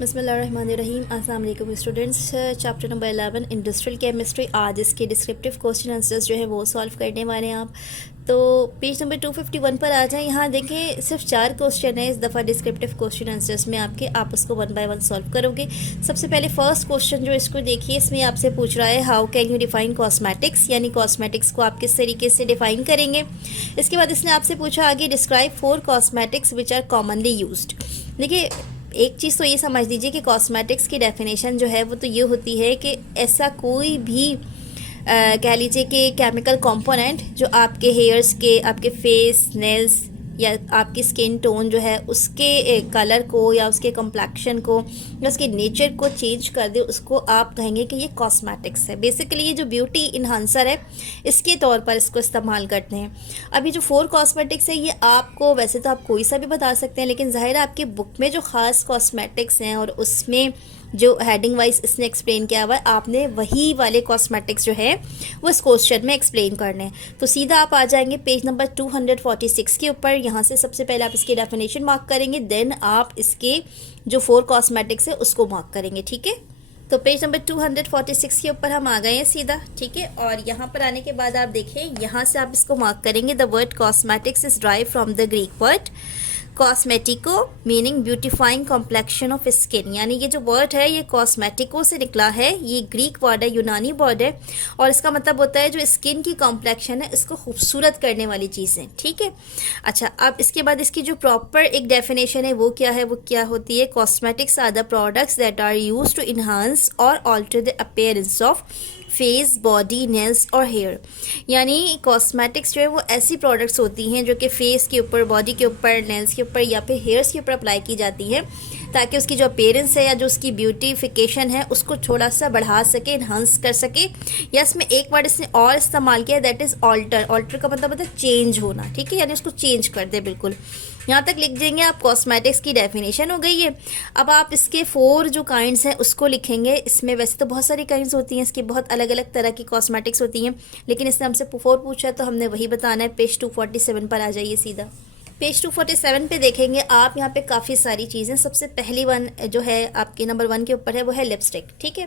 बिस्मिल्लाहिर्रहमानिर्रहीम। अस्सलाम वालेकुम students. Chapter number 11 industrial chemistry. आज इसके डिस्क्रिप्टिव क्वेश्चन आंसर्स जो है वो सॉल्व करने वाले हैं आप। तो पेज नंबर 251 पर आ जाएं। यहाँ देखें सिर्फ 4 क्वेश्चन है इस दफ़ा डिस्क्रिप्टिव क्वेश्चन आंसर्स में आपके। आप उसको 1 बाय 1 सॉल्व करोगे। सबसे पहले फर्स्ट क्वेश्चन जो इसको देखिए, इसमें आपसे पूछ रहा है how can you define cosmetics, यानी कॉस्मेटिक्स को आप किस तरीके से डिफाइन करेंगे। इसके बाद इसने आपसे पूछा आगे describe 4 cosmetics which are commonly used. देखिए एक चीज़ तो ये समझ लीजिए कि कॉस्मेटिक्स की डेफिनेशन जो है वो तो ये होती है कि ऐसा कोई भी कह लीजिए कि केमिकल कंपोनेंट जो आपके हेयर्स के, आपके फेस, नेल्स या आपकी स्किन टोन जो है उसके कलर को या उसके कम्प्लेक्शन को या उसके नेचर को चेंज कर दे, उसको आप कहेंगे कि ये कॉस्मेटिक्स है। बेसिकली ये जो ब्यूटी इन्हांसर है इसके तौर पर इसको इस्तेमाल करते हैं। अभी जो 4 कॉस्मेटिक्स है ये आपको वैसे तो आप कोई सा भी बता सकते हैं, लेकिन ज़ाहिर है आपकी बुक में जो ख़ास कॉस्मेटिक्स हैं और उसमें जो हेडिंग वाइज इसने एक्सप्लेन किया हुआ है, आपने वही वाले कॉस्मेटिक्स जो है वो इस क्वेश्चन में एक्सप्लेन करने हैं। तो सीधा आप आ जाएंगे पेज नंबर 246 के ऊपर। यहाँ से सबसे पहले आप इसकी डेफिनेशन मार्क करेंगे, देन आप इसके जो 4 कॉस्मेटिक्स है उसको मार्क करेंगे। ठीक है, तो पेज नंबर 246 के ऊपर हम आ गए हैं सीधा। ठीक है, और यहाँ पर आने के बाद आप देखें, यहाँ से आप इसको मार्क करेंगे the word cosmetics is drive from the Greek word kosmetiko meaning beautifying complexion of skin. यानी ये जो वर्ड है ये कॉस्मेटिको से निकला है, ये ग्रीक वर्ड है, यूनानी वर्ड है, और इसका मतलब होता है जो स्किन की कॉम्प्लेक्शन है इसको खूबसूरत करने वाली चीज़ें। ठीक है, अच्छा अब इसके बाद इसकी जो प्रॉपर एक डेफिनेशन है वो क्या है, वो क्या होती है, cosmetics are the products that are use to enhance और alter the appearance of face, body, nails और हेयर। यानी कॉस्मेटिक्स जो है वो ऐसी प्रोडक्ट्स होती हैं जो कि फेस के ऊपर, बॉडी के ऊपर, नेल्स के ऊपर या फिर हेयर्स के ऊपर अप्लाई की जाती हैं ताकि उसकी जो अपीयरेंस है या जो उसकी ब्यूटिफिकेशन है उसको थोड़ा सा बढ़ा सके, इन्हांस कर सके। या इसमें एक वर्ड इसने और इस्तेमाल किया, दैट इज़ ऑल्टर। ऑल्टर का मतलब होता है चेंज होना। ठीक है, यानी उसको चेंज कर दे बिल्कुल। यहाँ तक लिख देंगे आप, कॉस्मेटिक्स की डेफिनेशन हो गई है। अब आप इसके 4 जो काइंड्स हैं उसको लिखेंगे। इसमें वैसे तो बहुत सारी काइंड्स होती हैं, इसकी बहुत अलग अलग तरह की कॉस्मेटिक्स होती हैं, लेकिन इसने हमसे 4 पूछा है तो हमने वही बताना है। पेज 247 पर आ जाइए सीधा। पेज 247 पे देखेंगे आप, यहाँ पे काफ़ी सारी चीज़ें। सबसे पहली वन जो है आपके नंबर 1 के ऊपर है वो है लिपस्टिक। ठीक है,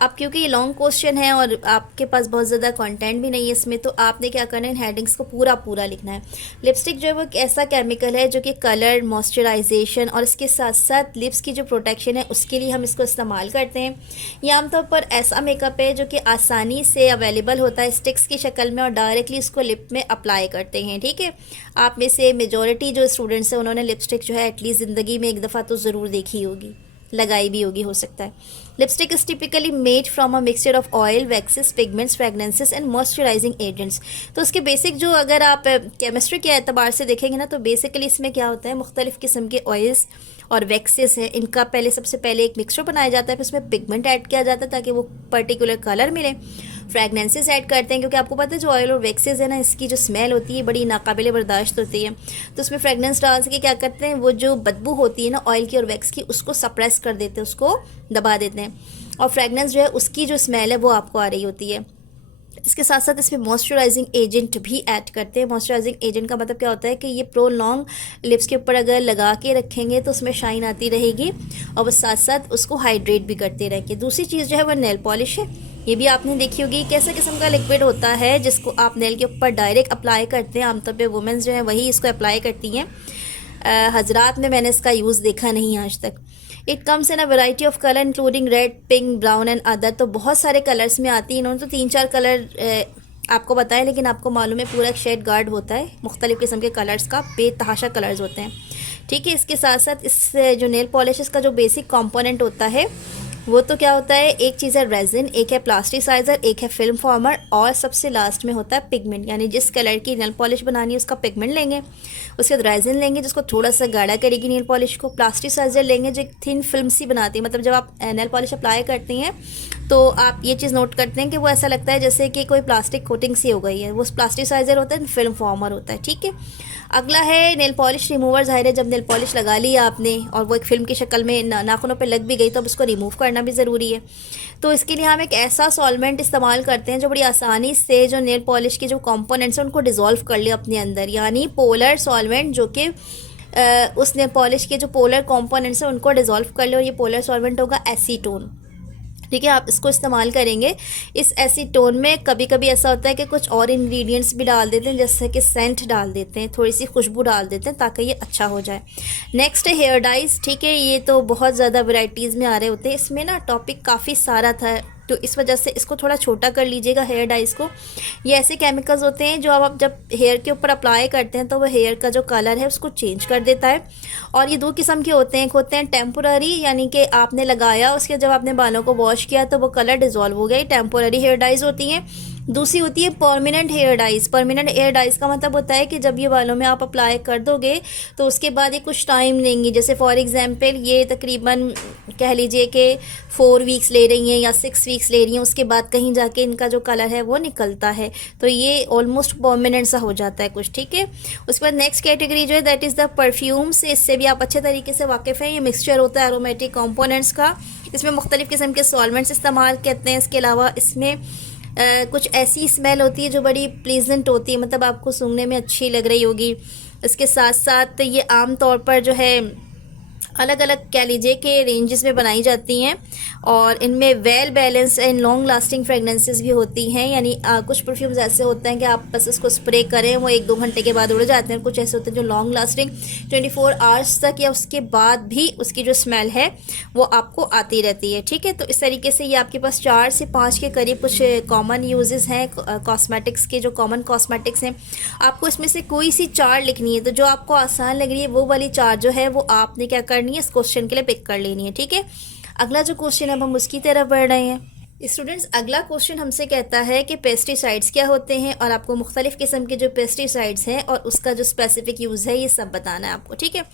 आप क्योंकि ये लॉन्ग क्वेश्चन है और आपके पास बहुत ज़्यादा कंटेंट भी नहीं है इसमें, तो आपने क्या करना है, हेडिंग्स को पूरा पूरा लिखना है। लिपस्टिक जो है वो एक ऐसा केमिकल है जो कि कलर, मॉइस्चराइजेशन और इसके साथ साथ लिप्स की जो प्रोटेक्शन है उसके लिए हम इसको इस्तेमाल करते हैं। ये आमतौर पर ऐसा मेकअप है जो कि आसानी से अवेलेबल होता है स्टिक्स की शक्ल में और डायरेक्टली इसको लिप में अप्लाई करते हैं। ठीक है, आप में से मेजॉरिटी जो स्टूडेंट्स हैं उन्होंने लिपस्टिक जो है एटलीस्ट ज़िंदगी में एक दफ़ा तो ज़रूर देखी होगी, लगाई भी होगी हो सकता है। Lipstick is typically made from a mixture of oil, waxes, pigments, fragrances and moisturising agents. तो उसके बेसिक जो अगर आप केमिस्ट्री के एतबार से देखेंगे ना, तो बेसिकली इसमें क्या होता है, मुख्तलिफ़ किस्म के ऑयल्स और वैक्सेस हैं, इनका सबसे पहले एक मिक्सचर बनाया जाता है, फिर उसमें पिगमेंट ऐड किया जाता है ताकि वो पर्टिकुलर कलर मिले। फ्रेगनेंसेस ऐड करते हैं क्योंकि आपको पता है जो ऑयल और वैक्सेस है ना, इसकी जो स्मेल होती है बड़ी नाकाबिले बर्दाश्त होती है, तो उसमें फ्रेगनेंस डाल के क्या करते हैं, वो जो बदबू होती है ना ऑयल की और वैक्स की, उसको सप्रेस कर देते हैं, उसको दबा देते हैं, और फ्रेगनेंस जो है उसकी जो स्मेल है वो आपको आ रही होती है। इसके साथ साथ इसमें मॉइस्चराइजिंग एजेंट भी ऐड करते हैं। मॉइस्चराइजिंग एजेंट का मतलब क्या होता है कि ये प्रोलॉन्ग लिप्स के ऊपर अगर लगा के रखेंगे तो उसमें शाइन आती रहेगी और वो साथ साथ उसको हाइड्रेट भी करते रहेंगे। दूसरी चीज़ जो है वो नेल पॉलिश है। ये भी आपने देखी होगी, कैसा किस्म का लिक्विड होता है जिसको आप नेल के ऊपर डायरेक्ट अप्लाई करते हैं। आमतौर पर वुमेंस जो है वही इसको अप्लाई करती हैं, हजरात में मैंने इसका यूज़ देखा नहीं आज तक। It comes in a variety of colour including red, pink, brown and other. तो बहुत सारे कलर्स में आती है। इन्होंने तो 3-4 कलर आपको बताया, लेकिन आपको मालूम है पूरा एक शेड गार्ड होता है मुख्तलिफ़ किस्म के कलर्स का, बेतहाशा कलर्स होते हैं। ठीक है, इसके साथ साथ इस जो नेल पॉलिश इसका जो बेसिक कंपोनेंट होता है वो तो क्या होता है, एक चीज़ है रेजिन, एक है प्लास्टिसाइज़र, एक है फिल्म फॉर्मर, और सबसे लास्ट में होता है पिगमेंट। यानी जिस कलर की नेल पॉलिश बनानी है उसका पिगमेंट लेंगे, उसके बाद रेजिन लेंगे जिसको थोड़ा सा गाढ़ा करेगी नेल पॉलिश को, प्लास्टिसाइज़र लेंगे जो एक थिन फिल्म सी बनाती है, मतलब जब आप नेल पॉलिश अप्लाई करती हैं तो आप ये चीज़ नोट करते हैं कि वो ऐसा लगता है जैसे कि कोई प्लास्टिक कोटिंग सी हो गई है, वो प्लास्टिसाइज़र होता है, फिल्म फॉर्मर होता है। ठीक है, अगला है नेल पॉलिश रिमूवर। ज़ाहिर है जब नेल पॉलिश लगा ली आपने और वो एक फ़िल्म की शक्ल में नाखूनों पे लग भी गई तो अब उसको रिमूव करना भी ज़रूरी है। तो इसके लिए हम एक ऐसा सॉल्वेंट इस्तेमाल करते हैं जो बड़ी आसानी से जो नेल पॉलिश के जो कंपोनेंट्स हैं उनको डिज़ोल्व कर ले अपने अंदर, यानी पोलर सॉल्वेंट जो कि उसने पॉलिश के जो पोलर कंपोनेंट्स हैं उनको डिज़ोल्व कर ले, और ये पोलर सॉल्वेंट होगा एसीटोन। ठीक है, आप इसको इस्तेमाल करेंगे। इस एसीटोन में कभी कभी ऐसा होता है कि कुछ और इंग्रेडिएंट्स भी डाल देते हैं, जैसे कि सेंट डाल देते हैं, थोड़ी सी खुशबू डाल देते हैं ताकि ये अच्छा हो जाए। नेक्स्ट है हेयर डाइज। ठीक है, ये तो बहुत ज़्यादा वैरायटीज़ में आ रहे होते हैं, इसमें ना टॉपिक काफ़ी सारा था, तो इस वजह से इसको थोड़ा छोटा कर लीजिएगा हेयर डाइज को। ये ऐसे केमिकल्स होते हैं जो आप जब हेयर के ऊपर अप्लाई करते हैं तो वो हेयर का जो कलर है उसको चेंज कर देता है। और ये दो किस्म के होते हैं, एक होते हैं टेम्पोररी, यानी कि आपने लगाया, उसके जब आपने बालों को वॉश किया तो वो कलर डिजॉल्व हो गया, ये टेम्पोररी हेयर डाइज होती हैं। दूसरी होती है permanent hair dyes. Permanent hair dyes का मतलब होता है कि जब ये बालों में आप अप्लाई कर दोगे तो उसके बाद ये कुछ टाइम लेंगी, जैसे फॉर एग्जांपल ये तकरीबन कह लीजिए कि 4 वीक्स ले रही हैं या 6 वीक्स ले रही हैं, उसके बाद कहीं जाके इनका जो कलर है वो निकलता है, तो ये ऑलमोस्ट परमानेंट सा हो जाता है कुछ। ठीक है, उसके बाद नेक्स्ट कैटेगरी जो है दैट इज़ द परफ्यूम्स। इससे भी आप अच्छे तरीके से वाकिफ़ हैं। ये मिक्सचर होता है एरोमेटिक कंपोनेंट्स का, इसमें मुख्तलिफ़ किस्म के सॉल्वेंट्स इस्तेमाल करते हैं। इसके अलावा इसमें कुछ ऐसी स्मेल होती है जो बड़ी प्लीजेंट होती है, मतलब आपको सूंघने में अच्छी लग रही होगी। इसके साथ साथ ये आम तौर पर जो है अलग अलग कह लीजिए कि रेंजेस में बनाई जाती हैं, और इनमें well balance and long lasting fragrances भी होती हैं। यानी कुछ परफ्यूम्स ऐसे होते हैं कि आप बस उसको स्प्रे करें वो 1-2 घंटे के बाद उड़ जाते हैं, कुछ ऐसे होते हैं जो लॉन्ग लास्टिंग 24 आवर्स तक या उसके बाद भी उसकी जो स्मेल है वो आपको आती रहती है। ठीक है, तो इस तरीके से ये आपके पास 4 से 5 के करीब कुछ कॉमन यूजेस हैं कॉस्मेटिक्स के, जो कॉमन कॉस्मेटिक्स हैं। आपको इसमें से कोई सी 4 लिखनी है, तो जो आपको आसान लग रही है वो वाली 4 जो है वो आपने क्या करनी है, इस क्वेश्चन के लिए पिक कर लेनी है। ठीक है, अगला जो क्वेश्चन है अब हम उसकी तरफ बढ़ रहे हैं। स्टूडेंट्स, अगला क्वेश्चन हमसे कहता है कि पेस्टिसाइड्स क्या होते हैं, और आपको मुख्तलिफ़ किस्म के जो पेस्टिसाइड्स हैं और उसका जो स्पेसिफिक यूज़ है ये सब बताना है आपको। ठीक है,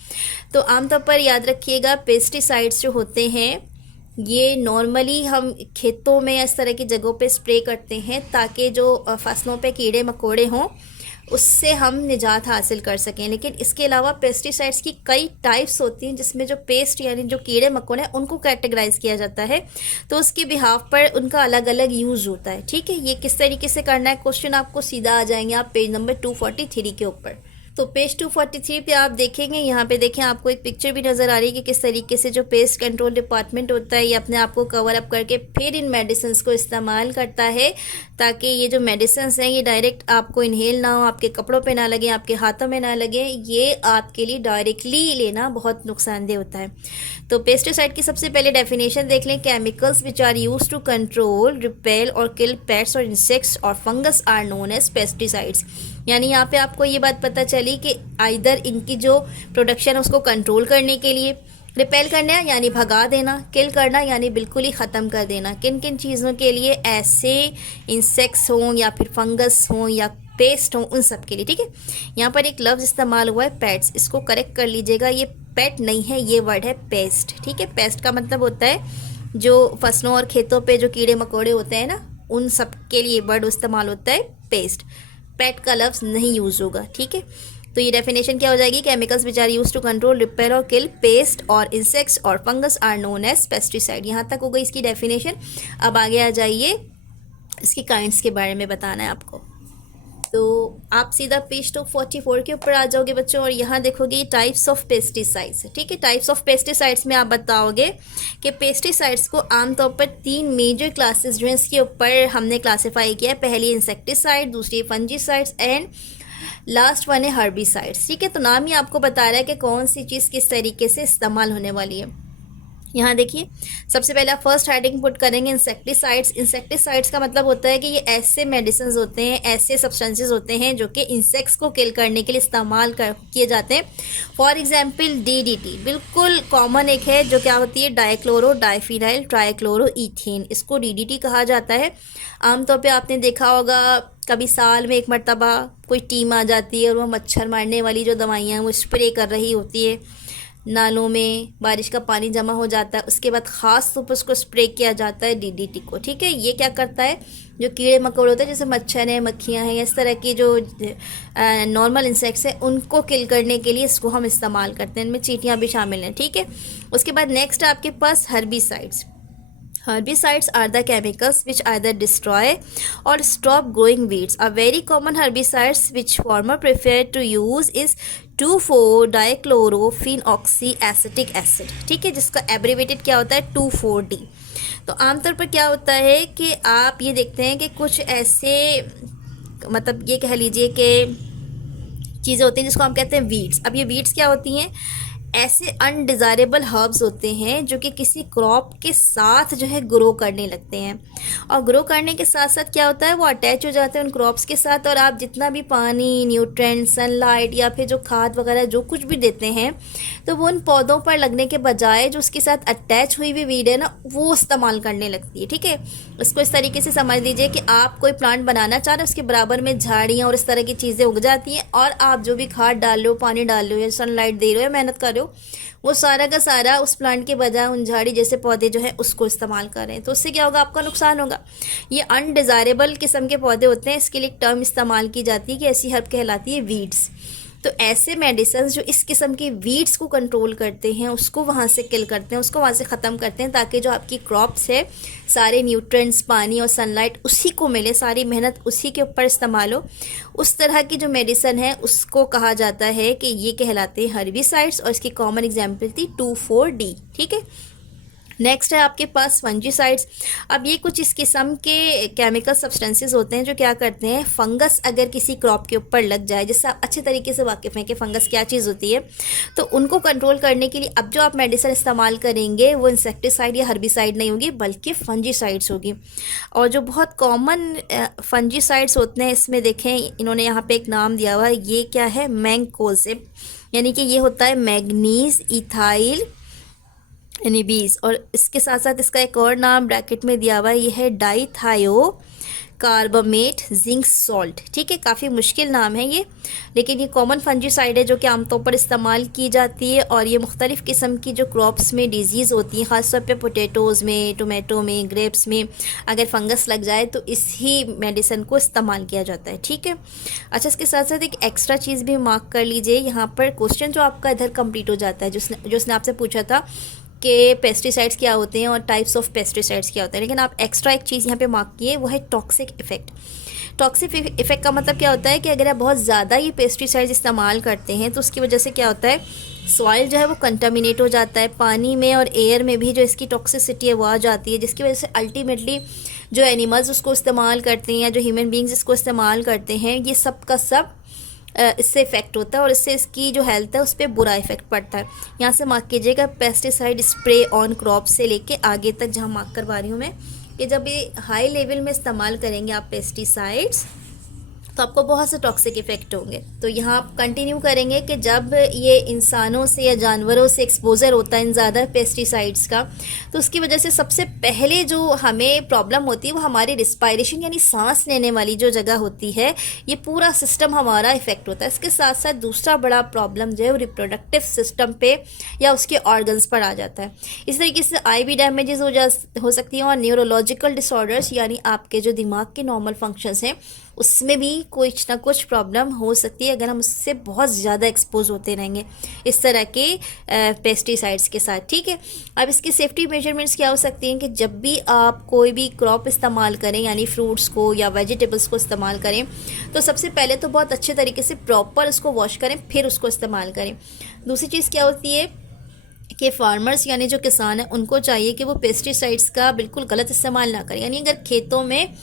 तो आमतौर पर याद रखिएगा पेस्टिसाइड्स जो होते हैं ये नॉर्मली हम खेतों में इस तरह की जगहों पे स्प्रे करते हैं ताकि जो फसलों पे कीड़े मकोड़े हों उससे हम निजात हासिल कर सकें। लेकिन इसके अलावा पेस्टिसाइड्स की कई टाइप्स होती हैं जिसमें जो पेस्ट यानी जो कीड़े मकोड़े हैं उनको कैटेगराइज किया जाता है, तो उसके बिहाफ पर उनका अलग अलग यूज़ होता है। ठीक है, ये किस तरीके से करना है क्वेश्चन आपको सीधा आ जाएंगे आप पेज नंबर 243 के ऊपर। तो पेज 243 पे आप देखेंगे, यहाँ पे देखें आपको एक पिक्चर भी नज़र आ रही है कि किस तरीके से जो पेस्ट कंट्रोल डिपार्टमेंट होता है ये अपने आप को कवर अप करके फिर इन मेडिसिन को इस्तेमाल करता है ताकि ये जो मेडिसिन हैं ये डायरेक्ट आपको इनहेल ना हो, आपके कपड़ों पे ना लगे, आपके हाथों में ना लगे, ये आपके लिए डायरेक्टली लेना बहुत नुकसानदेह होता है। तो पेस्टिसाइड की सबसे पहले डेफिनेशन देख लें। Chemicals which are use to control, repel और किल पेट्स और इंसेक्ट्स और fungus are known as pesticides. यानी यहाँ पे आपको ये बात पता चली कि आइदर इनकी जो प्रोडक्शन है उसको कंट्रोल करने के लिए, रिपेल करना यानी भगा देना, किल करना यानी बिल्कुल ही ख़त्म कर देना, किन किन चीज़ों के लिए, ऐसे इंसेक्ट्स हों या फिर फंगस हों या पेस्ट हों, उन सब के लिए। ठीक है, यहाँ पर एक लफ्ज़ इस्तेमाल हुआ है पेट्स, इसको करेक्ट कर लीजिएगा, ये पेट नहीं है, ये वर्ड है पेस्ट। ठीक है, पेस्ट का मतलब होता है जो फसलों और खेतों पे जो कीड़े मकोड़े होते हैं ना, उन सब के लिए वर्ड इस्तेमाल होता है पेस्ट, पेट का लफ्ज़ नहीं यूज़ होगा। ठीक है, तो ये डेफिनेशन क्या हो जाएगी, chemicals which are use to control, repel और किल पेस्ट और इंसेक्ट्स और fungus are known as pesticide. यहाँ तक हो गई इसकी डेफिनेशन। अब आगे आ जाइए, इसकी काइंड्स के बारे में बताना है आपको। तो आप सीधा पेज 244 के ऊपर आ जाओगे बच्चों, और यहाँ देखोगे टाइप्स ऑफ पेस्टिसाइड्स। ठीक है, टाइप्स ऑफ पेस्टिसाइड्स में आप बताओगे कि पेस्टिसाइड्स को आमतौर पर 3 मेजर क्लासेस जो हैं इसके ऊपर हमने क्लासीफाई किया है। पहली इंसेक्टिसाइड, दूसरी फंजीसाइड्स एंड लास्ट वन है हर्बिसाइड्स। ठीक है, तो नाम ही आपको बता रहा है कि कौन सी चीज़ किस तरीके से इस्तेमाल होने वाली है। यहाँ देखिए, सबसे पहले आप फर्स्ट हेडिंग पुट करेंगे इंसेक्टिसाइड्स। इंसेक्टिसाइड्स का मतलब होता है कि ये ऐसे मेडिसिन होते हैं, ऐसे सब्सटेंसेस होते हैं जो कि इंसेक्ट्स को किल करने के लिए इस्तेमाल किए जाते हैं। फॉर एग्जांपल DDT बिल्कुल कॉमन एक है जो क्या होती है, डाइक्लोरो डाइफिनाइल ट्राइक्लोरो ईथेन, इसको DDT कहा जाता है। आमतौर पर आपने देखा होगा कभी साल में एक मरतबा कोई टीम आ जाती है और वो मच्छर मारने वाली जो दवाइयाँ वो स्प्रे कर रही होती है, नालों में बारिश का पानी जमा हो जाता है, उसके बाद ख़ास तौर पर उसको स्प्रे किया जाता है DDT को। ठीक है, ये क्या करता है, जो कीड़े मकोड़े होते हैं जैसे मच्छर हैं, मक्खियाँ हैं, इस तरह की जो नॉर्मल इंसेक्ट्स हैं उनको किल करने के लिए इसको हम इस्तेमाल करते हैं, इनमें चींटियाँ भी शामिल हैं। ठीक है, उसके बाद नेक्स्ट आपके पास herbicides. Herbicides are the chemicals which either destroy or stop growing weeds. A very common herbicides which farmer prefer to use is 2,4 dichlorophenoxy acetic acid, ठीक है, जिसका एब्रीवेटेड क्या होता है 2,4-D। तो आमतौर पर क्या होता है कि आप ये देखते हैं कि कुछ ऐसे मतलब ये कह लीजिए कि चीज़ें होती हैं जिसको हम कहते हैं वीड्स। अब ये वीड्स क्या होती हैं? ऐसे अनडिज़ायरेबल हर्ब्स होते हैं जो कि किसी क्रॉप के साथ जो है ग्रो करने लगते हैं, और ग्रो करने के साथ साथ क्या होता है, वो अटैच हो जाते हैं उन क्रॉप्स के साथ, और आप जितना भी पानी, न्यूट्रेंट, सनलाइट या फिर जो खाद वगैरह जो कुछ भी देते हैं, तो वो उन पौधों पर लगने के बजाय जो उसके साथ अटैच हुई हुई वीड है ना, वो इस्तेमाल करने लगती है। ठीक है, इसको इस तरीके से समझ लीजिए कि आप कोई प्लांट बनाना चाह रहे हो, उसके बराबर में झाड़ियाँ और इस तरह की चीज़ें उग जाती हैं, और आप जो भी खाद डाल रहे हो, पानी डाल रहे हो या सनलाइट दे रहे हो या मेहनत कर रहे हो, वो सारा का सारा उस प्लांट के बजाय उन झाड़ी जैसे पौधे जो है उसको इस्तेमाल कर रहे हैं। तो उससे क्या होगा, आपका नुकसान होगा। ये अनडिज़ायरेबल किस्म के पौधे होते हैं, इसके लिए एक टर्म इस्तेमाल की जाती है कि ऐसी हर्ब कहलाती है वीड्स। तो ऐसे मेडिसिन जो इस किस्म की वीड्स को कंट्रोल करते हैं, उसको वहाँ से किल करते हैं, उसको वहाँ से ख़त्म करते हैं, ताकि जो आपकी क्रॉप्स है सारे न्यूट्रिएंट्स, पानी और सनलाइट उसी को मिले, सारी मेहनत उसी के ऊपर इस्तेमाल हो। उस तरह की जो मेडिसिन है उसको कहा जाता है कि ये कहलाते हैं हर्बिसाइड्स, और इसकी कॉमन एग्जाम्पल थी 2,4-D। ठीक है, नेक्स्ट है आपके पास फंजीसाइड्स। अब ये कुछ इस किस्म के केमिकल सब्सटेंसेस होते हैं जो क्या करते हैं, फंगस अगर किसी क्रॉप के ऊपर लग जाए, जिससे आप अच्छे तरीके से वाकिफ़ हैं कि फंगस क्या चीज़ होती है, तो उनको कंट्रोल करने के लिए अब जो आप मेडिसिन इस्तेमाल करेंगे वो इंसेक्टिसाइड या हर्बिसाइड नहीं होगी, बल्कि फंजीसाइड्स होगी। और जो बहुत कॉमन फंजीसाइड्स होते हैं, इसमें देखें इन्होंने यहाँ पर एक नाम दिया हुआ है, ये क्या है, मैंगकोजेब, यानी कि ये होता है मैग्नीज इथाइल एनिबीज, और इसके साथ साथ इसका एक और नाम ब्रैकेट में दिया हुआ है, ये है डाइथायो कार्बामेट जिंक सॉल्ट। ठीक है, काफ़ी मुश्किल नाम है ये, लेकिन ये कॉमन फंजीसाइड है जो कि आमतौर पर इस्तेमाल की जाती है, और ये मुख्तलिफ़ किस्म की जो क्रॉप्स में डिजीज़ होती हैं, ख़ासतौर पे पोटैटोज़ में, टोमेटो में, ग्रेप्स में अगर फंगस लग जाए तो इसी मेडिसिन को इस्तेमाल किया जाता है। ठीक है, अच्छा, इसके साथ साथ एक एक्स्ट्रा चीज़ भी मार्क कर लीजिए, यहाँ पर क्वेश्चन जो आपका इधर कंप्लीट हो जाता है, जो उसने आपसे पूछा था कि पेस्टिसाइड्स क्या होते हैं और टाइप्स ऑफ पेस्टिसाइड्स क्या होते हैं, लेकिन आप एक्स्ट्रा एक चीज़ यहाँ पे मार्क किए, वो है टॉक्सिक इफ़ेक्ट। टॉक्सिक इफ़ेक्ट का मतलब क्या होता है कि अगर आप बहुत ज़्यादा ये पेस्टिसाइड्स इस्तेमाल करते हैं तो उसकी वजह से क्या होता है, सॉइल जो है वो कंटामिनेट हो जाता है, पानी में और एयर में भी जो इसकी टॉक्सिसिटी है वो आ जाती है, जिसकी वजह से अल्टीमेटली जो एनिमल्स उसको इस्तेमाल करते हैं या जो ह्यूमन बींग्स इसको इस्तेमाल करते हैं, ये सब का सब इससे इफ़ेक्ट होता है, और इससे इसकी जो हेल्थ है उस पर बुरा इफ़ेक्ट पड़ता है। यहाँ से मार्क कीजिएगा, पेस्टिसाइड स्प्रे ऑन क्रॉप से लेके आगे तक जहाँ मार्क करवा रही हूँ मैं, कि जब ये हाई लेवल में इस्तेमाल करेंगे आप पेस्टिसाइड्स तो आपको बहुत से टॉक्सिक इफ़ेक्ट होंगे। तो यहाँ आप कंटिन्यू करेंगे कि जब ये इंसानों से या जानवरों से एक्सपोजर होता है इन ज़्यादा पेस्टिसाइड्स का, तो उसकी वजह से सबसे पहले जो हमें प्रॉब्लम होती है वो हमारी रिस्पायरेशन यानी सांस लेने वाली जो जगह होती है, ये पूरा सिस्टम हमारा इफ़ेक्ट होता है। इसके साथ साथ दूसरा बड़ा प्रॉब्लम जो है वो रिप्रोडक्टिव सिस्टम पे या उसके ऑर्गन्स पर आ जाता है। इस तरीके से आई बी डैमेजेस हो सकती हैं, और न्यूरोलॉजिकल डिसऑर्डर्स यानी आपके जो दिमाग के नॉर्मल फंक्शंस हैं उसमें भी कुछ ना कुछ प्रॉब्लम हो सकती है अगर हम उससे बहुत ज़्यादा एक्सपोज होते रहेंगे इस तरह के पेस्टिसाइड्स के साथ। ठीक है, अब इसकी सेफ्टी मेजरमेंट्स क्या हो सकती हैं कि जब भी आप कोई भी क्रॉप इस्तेमाल करें, यानी फ्रूट्स को या वेजिटेबल्स को इस्तेमाल करें, तो सबसे पहले तो बहुत अच्छे तरीके से प्रॉपर उसको वॉश करें, फिर उसको इस्तेमाल करें। दूसरी चीज़ क्या होती है कि फार्मर्स यानी जो किसान हैं उनको चाहिए कि वो पेस्टिसाइड्स का बिल्कुल गलत इस्तेमाल ना करें, यानी अगर खेतों में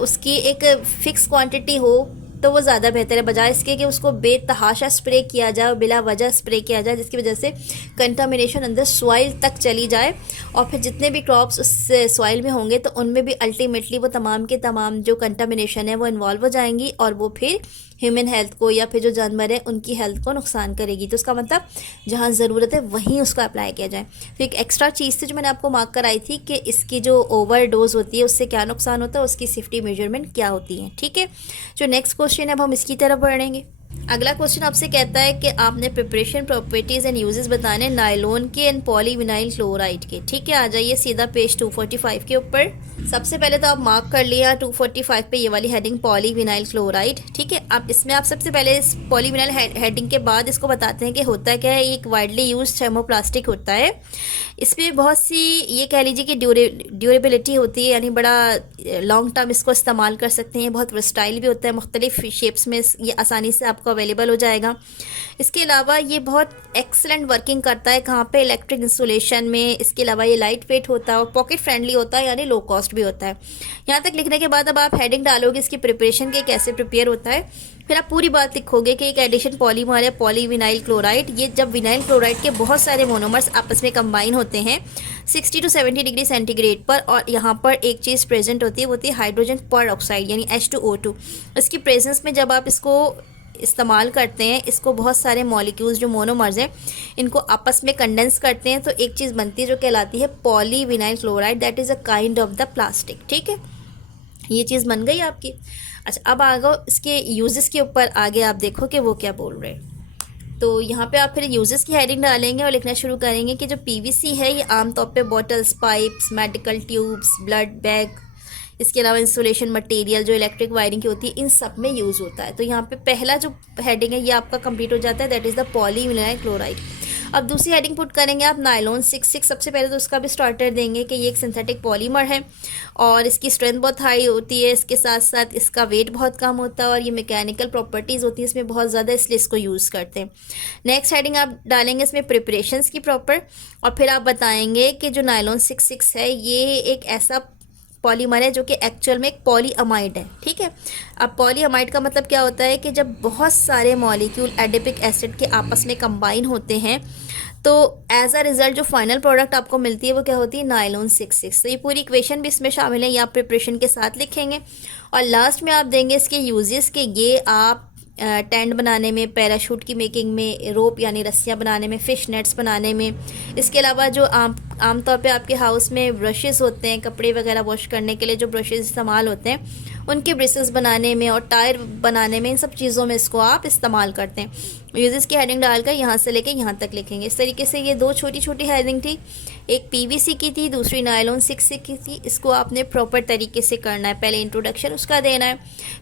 उसकी एक फ़िक्स क्वांटिटी हो तो वो ज़्यादा बेहतर है, बजाय इसके कि उसको बेतहाशा स्प्रे किया जाए, बिला वजह स्प्रे किया जाए, जिसकी वजह से कंटामिनेशन अंदर सॉइल तक चली जाए, और फिर जितने भी क्रॉप्स उस सॉइल में होंगे तो उनमें भी अल्टीमेटली वो तमाम के तमाम जो कंटामिनेशन है वो इन्वॉल्व हो जाएंगी, और वो फिर ह्यूमन हेल्थ को या फिर जो जानवर है उनकी हेल्थ को नुकसान करेगी। तो उसका मतलब जहाँ ज़रूरत है वहीं उसको अप्लाई किया जाए। तो एक एक्स्ट्रा चीज़ थी जो मैंने आपको मार्क कराई थी कि इसकी जो ओवर डोज होती है उससे क्या नुकसान होता है, उसकी सेफ्टी मेजरमेंट क्या होती है। ठीक है, जो नेक्स्ट क्वेश्चन है अब हम इसकी तरफ बढ़ेंगे। अगला क्वेश्चन आपसे कहता है कि आपने प्रिपरेशन प्रॉपर्टीज़ एंड यूजेस बताने नायलॉन के एंड पॉलीविनाइल क्लोराइड के। ठीक है, आ जाइए सीधा पेज 245 के ऊपर। सबसे पहले तो आप मार्क कर लिया 245 पे ये वाली हेडिंग पॉलीविनाइल क्लोराइड। ठीक है, अब इसमें आप सबसे पहले इस पॉलीविनाइल हेडिंग के बाद इसको बताते हैं कि होता क्या है। एक वाइडली यूज थर्मोप्लास्टिक होता है, इसमें बहुत सी ये कह लीजिए कि ड्यूरेबिलिटी होती है, यानी बड़ा लॉन्ग टर्म इसको इस्तेमाल कर सकते हैं। बहुत वर्सटाइल भी होता है, मुख्तलिफ शेप्स में ये आसानी से आपको अवेलेबल हो जाएगा। इसके अलावा ये बहुत एक्सलेंट वर्किंग करता है कहाँ पे, इलेक्ट्रिक इंस्टॉलेशन में। इसके अलावा ये लाइट वेट होता है और पॉकेट फ्रेंडली होता है, यानी लो कॉस्ट भी होता है। यहाँ तक लिखने के बाद अब आप हेडिंग डालोगे इसकी प्रिपरेशन के, कैसे प्रिपेयर होता है। फिर आप पूरी बात लिखोगे कि एक एडिशन पॉलीमर है पॉलीविनाइल क्लोराइड। ये जब विनाइल क्लोराइड के बहुत सारे मोनोमर्स आपस में कंबाइन होते हैं 60 to 70 डिग्री सेंटीग्रेड पर, और यहाँ पर एक चीज़ प्रेजेंट होती है, वो होती है हाइड्रोजन पर ऑक्साइड यानी H2O2। इसकी प्रेजेंस में जब आप इसको इस्तेमाल करते हैं, इसको बहुत सारे मॉलिक्यूल्स जो मोनोमर्स हैं इनको आपस में कंडेंस करते हैं, तो एक चीज़ बनती है जो कहलाती है polyvinyl chloride. That is a kind of the plastic. ठीक है, ये चीज़ बन गई आपकी। अच्छा, अब आ गो इसके यूजेस के ऊपर। आगे आप देखो कि वो क्या बोल रहे हैं। तो यहाँ पे आप फिर यूजेस की हेडिंग डालेंगे और लिखना शुरू करेंगे कि जो पीवीसी है ये आमतौर पे bottles, pipes, medical tubes, blood bag, इसके अलावा इंसुलेशन मटेरियल जो इलेक्ट्रिक वायरिंग की होती है, इन सब में यूज़ होता है। तो यहाँ पे पहला जो हेडिंग है ये आपका कंप्लीट हो जाता है, that is the polyvinyl chloride. अब दूसरी हेडिंग पुट करेंगे आप नायलॉन 66। सबसे पहले तो उसका भी स्टार्टर देंगे कि ये एक सिंथेटिक पॉलीमर है और इसकी स्ट्रेंथ बहुत हाई होती है, इसके साथ साथ इसका वेट बहुत कम होता है और ये मैकेनिकल प्रॉपर्टीज़ होती है इसमें बहुत ज़्यादा, इसलिए इसको यूज़ करते हैं। नेक्स्ट हेडिंग आप डालेंगे इसमें प्रिपरेशंस की प्रॉपर, और फिर आप बताएंगे कि जो नायलॉन 66 है ये एक ऐसा पॉलीमर है जो कि एक्चुअल में एक पॉलीअमाइड है। ठीक है, अब पॉलीअमाइड का मतलब क्या होता है कि जब बहुत सारे मॉलिक्यूल एडिपिक एसिड के आपस में कंबाइन होते हैं तो एज अ रिजल्ट जो फाइनल प्रोडक्ट आपको मिलती है वो क्या होती है, नायलॉन 66। तो ये पूरी इक्वेशन भी इसमें शामिल है, ये आप प्रिपरेशन के साथ लिखेंगे। और लास्ट में आप देंगे इसके यूजेस के, ये आप टेंट बनाने में, पैराशूट की मेकिंग में, रोप यानी रस्सियाँ बनाने में, फ़िश नेट्स बनाने में। इसके अलावा जो आमतौर पे आपके हाउस में ब्रशेज़ होते हैं कपड़े वगैरह वॉश करने के लिए, जो ब्रशेज़ इस्तेमाल होते हैं उनके ब्रिसल्स बनाने में और टायर बनाने में, इन सब चीज़ों में इसको आप इस्तेमाल करते हैं। यूजेस की हेडिंग डालकर यहाँ से लेके यहाँ तक लिखेंगे। इस तरीके से ये दो छोटी छोटी हेडिंग थी, एक पीवीसी की थी, दूसरी नायलॉन 66 की थी। इसको आपने प्रॉपर तरीके से करना है, पहले इंट्रोडक्शन उसका देना है,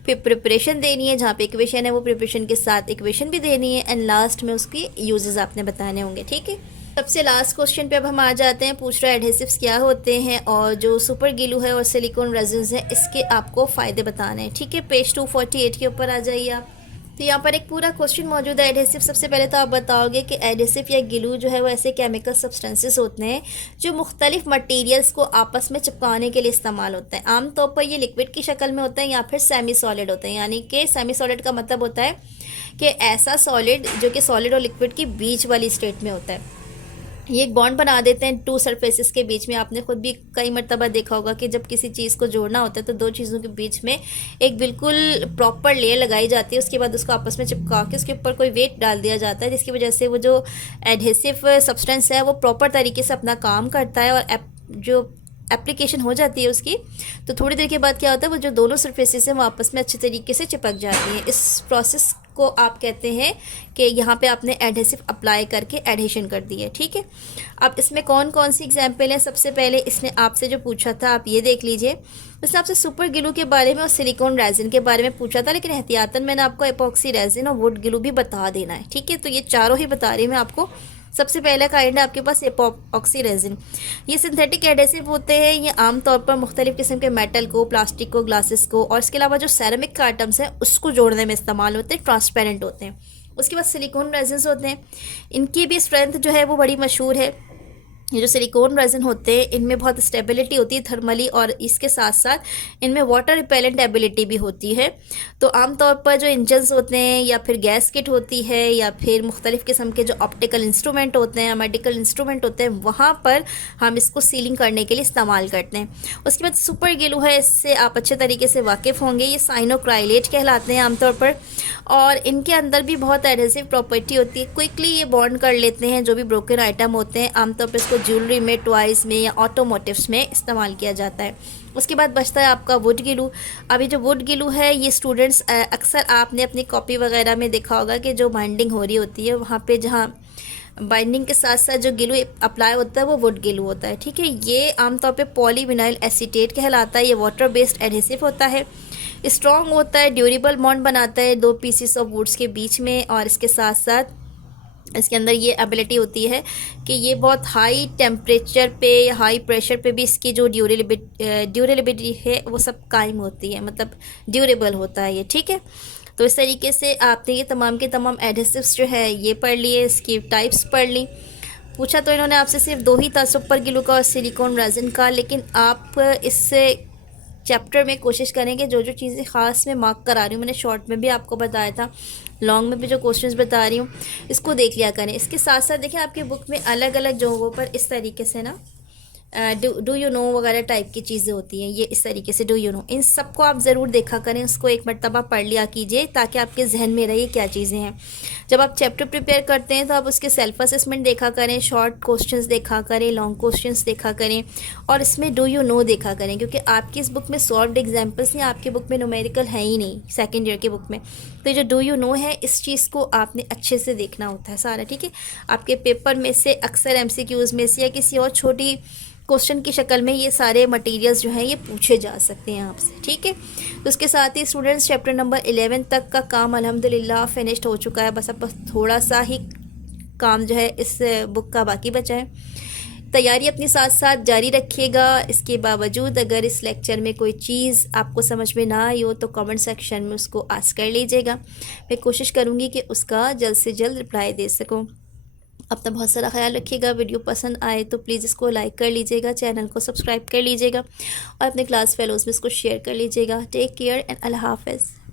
फिर प्रिपरेशन देनी है, जहाँ पे इक्वेशन है वो प्रिपरेशन के साथ इक्वेशन भी देनी है, एंड लास्ट में उसकी यूजेस आपने बताने होंगे। ठीक है, सबसे लास्ट क्वेश्चन पे अब हम आ जाते हैं। पूछ रहा है एडहेसिव्स क्या होते हैं और जो सुपर ग्लू है और सिलिकॉन रेजिन्स है इसके आपको फ़ायदे बताने हैं। ठीक है, पेज 248 के ऊपर आ जाइए आप। तो यहाँ पर एक पूरा क्वेश्चन मौजूद है एडहेसिव। सबसे पहले तो आप बताओगे कि एडहेसिव या ग्लू जो है वो ऐसे केमिकल सब्सटेंसेस होते हैं जो मुख्तलिफ मटेरियल्स को आपस में चिपकाने के लिए इस्तेमाल होते हैं। आमतौर पर ये लिक्विड की शक्ल में होते हैं या फिर सेमी सॉलिड होते हैं, यानी कि सेमी सॉलिड का मतलब होता है कि ऐसा सॉलिड जो कि सॉलिड और लिक्विड की बीच वाली स्टेट में होता है। ये एक बॉन्ड बना देते हैं टू सरफेसेस के बीच में। आपने खुद भी कई मरतबा देखा होगा कि जब किसी चीज़ को जोड़ना होता है तो दो चीज़ों के बीच में एक बिल्कुल प्रॉपर लेयर लगाई जाती है, उसके बाद उसको आपस में चिपका के उसके ऊपर कोई वेट डाल दिया जाता है, जिसकी वजह से वो जो एडहेसिव सब्सटेंस है वो प्रॉपर तरीके से अपना काम करता है और जो एप्लीकेशन हो जाती है उसकी, तो थोड़ी देर के बाद क्या होता है वो जो दोनों सरफेसेस हैं वो आपस में अच्छे तरीके से चिपक जाती हैं। इस प्रोसेस को आप कहते हैं कि यहाँ पे आपने एडहेसिव अप्लाई करके एडहेशन कर दी है। ठीक है, अब इसमें कौन कौन सी एग्जांपल हैं। सबसे पहले इसने आपसे जो पूछा था आप ये देख लीजिए, इसने आपसे सुपर ग्लू के बारे में और सिलिकॉन रेजिन के बारे में पूछा था, लेकिन एहतियातन मैंने आपको एपॉक्सी रेजिन और वुड ग्लू भी बता देना है। ठीक है, तो ये चारों ही बता रही मैं आपको। सबसे पहला काइंड है आपके पास एपॉक्सी रेजिन। ये सिंथेटिक एडेसिव होते हैं, ये आमतौर पर मुख्तलिफ किस्म के मेटल को, प्लास्टिक को, ग्लासेस को और इसके अलावा जो सेरेमिक का आइटम्स हैं उसको जोड़ने में इस्तेमाल होते हैं, ट्रांसपेरेंट होते हैं। उसके बाद सिलिकॉन रेजिन्स होते हैं, इनकी भी स्ट्रेंथ जो है वो बड़ी मशहूर है। ये जो सिलिकॉन रेजिन होते हैं इनमें बहुत स्टेबिलिटी होती है थर्मली, और इसके साथ साथ इनमें वाटर रिपेलेंट एबिलिटी भी होती है। तो आमतौर पर जो इंजन्स होते हैं या फिर गैस किट होती है या फिर मुख्तलिफ़ किस्म के जो ऑप्टिकल इंस्ट्रूमेंट होते हैं, मेडिकल इंस्ट्रूमेंट होते हैं, वहाँ पर हम इसको सीलिंग करने के लिए इस्तेमाल करते हैं। उसके बाद सुपर ग्लू है, इससे आप अच्छे तरीके से वाकिफ़ होंगे। ये साइनोक्राइलेट कहलाते हैं आमतौर पर, और इनके अंदर भी बहुत एडहेसिव प्रॉपर्टी होती है। क्विकली ये बॉन्ड कर लेते हैं जो भी ब्रोकन आइटम होते हैं। आमतौर पर इसको ज्वेलरी में, टॉयज़ में या ऑटोमोटिव्स में इस्तेमाल किया जाता है। उसके बाद बचता है आपका वुड ग्लू। अभी जो वुड ग्लू है ये स्टूडेंट्स अक्सर आपने अपनी कॉपी वगैरह में देखा होगा कि जो बाइंडिंग हो रही होती है वहाँ पे जहाँ बाइंडिंग के साथ साथ जो ग्लू अप्लाई होता है वो वुड ग्लू होता है। ठीक है, ये आमतौर पे पॉलीविनाइल एसीटेट कहलाता है। ये वाटर बेस्ड एडहेसिव होता है, स्ट्रॉन्ग होता है, ड्यूरेबल बॉन्ड बनाता है दो पीसेस ऑफ वुड्स के बीच में, और इसके साथ साथ इसके अंदर ये एबिलिटी होती है कि ये बहुत हाई टेम्परेचर पे या हाई प्रेशर पे भी इसकी जो ड्यूरेबिलिटी है वो सब कायम होती है, मतलब ड्यूरेबल होता है ये, ठीक है। तो इस तरीके से आपने ये तमाम के तमाम एडहेसिव्स जो है ये पढ़ लिए, इसकी टाइप्स पढ़ ली। पूछा तो इन्होंने आपसे सिर्फ 2 ही था, सुपर ग्लू का और सिलिकॉन रेजिन का, लेकिन आप इससे चैप्टर में कोशिश करें कि जो जो चीज़ें ख़ास में मार्क करा रही हूँ, मैंने शॉर्ट में भी आपको बताया था, लॉन्ग में भी जो क्वेश्चंस बता रही हूँ, इसको देख लिया करें। इसके साथ साथ देखें आपकी बुक में अलग अलग जगहों पर इस तरीके से ना डू यू नो वगैरह टाइप की चीज़ें होती हैं, ये इस तरीके से डू यू नो, इन सबको आप ज़रूर देखा करें, उसको एक मरतबा पढ़ लिया कीजिए ताकि आपके जहन में रहे क्या चीज़ें हैं। जब आप चैप्टर प्रिपेयर करते हैं तो आप उसके सेल्फ असेसमेंट देखा करें, शॉर्ट क्वेश्चंस देखा करें, लॉन्ग क्वेश्चंस देखा करें, और इसमें डू यू नो देखा करें, क्योंकि आपकी इस बुक में सॉल्व्ड एग्जाम्पल्स नहीं, आपकी बुक में न्यूमेरिकल है ही नहीं सेकेंड ईयर की बुक में। तो जो डू यू नो है इस चीज़ को आपने अच्छे से देखना होता है सारा, ठीक है। आपके पेपर में से अक्सर MCQs में से या किसी और छोटी क्वेश्चन की शक्ल में ये सारे मटेरियल्स जो हैं ये पूछे जा सकते हैं आपसे, ठीक है। तो उसके साथ ही स्टूडेंट्स चैप्टर नंबर 11 तक का काम अल्हम्दुलिल्लाह फिनिश्ड हो चुका है, बस अब थोड़ा सा ही काम जो है इस बुक का बाकी बचा है। तैयारी अपनी साथ साथ जारी रखिएगा। इसके बावजूद अगर इस लेक्चर में कोई चीज़ आपको समझ में ना आई हो तो कमेंट सेक्शन में उसको आस्क कर लीजिएगा, मैं कोशिश करूँगी कि उसका जल्द से जल्द रिप्लाई दे सकूँ। अपना बहुत सारा ख्याल रखिएगा। वीडियो पसंद आए तो प्लीज़ इसको लाइक कर लीजिएगा, चैनल को सब्सक्राइब कर लीजिएगा और अपने क्लास फेलोज़ में इसको शेयर कर लीजिएगा। टेक केयर एंड अल्लाह हाफ़िज़।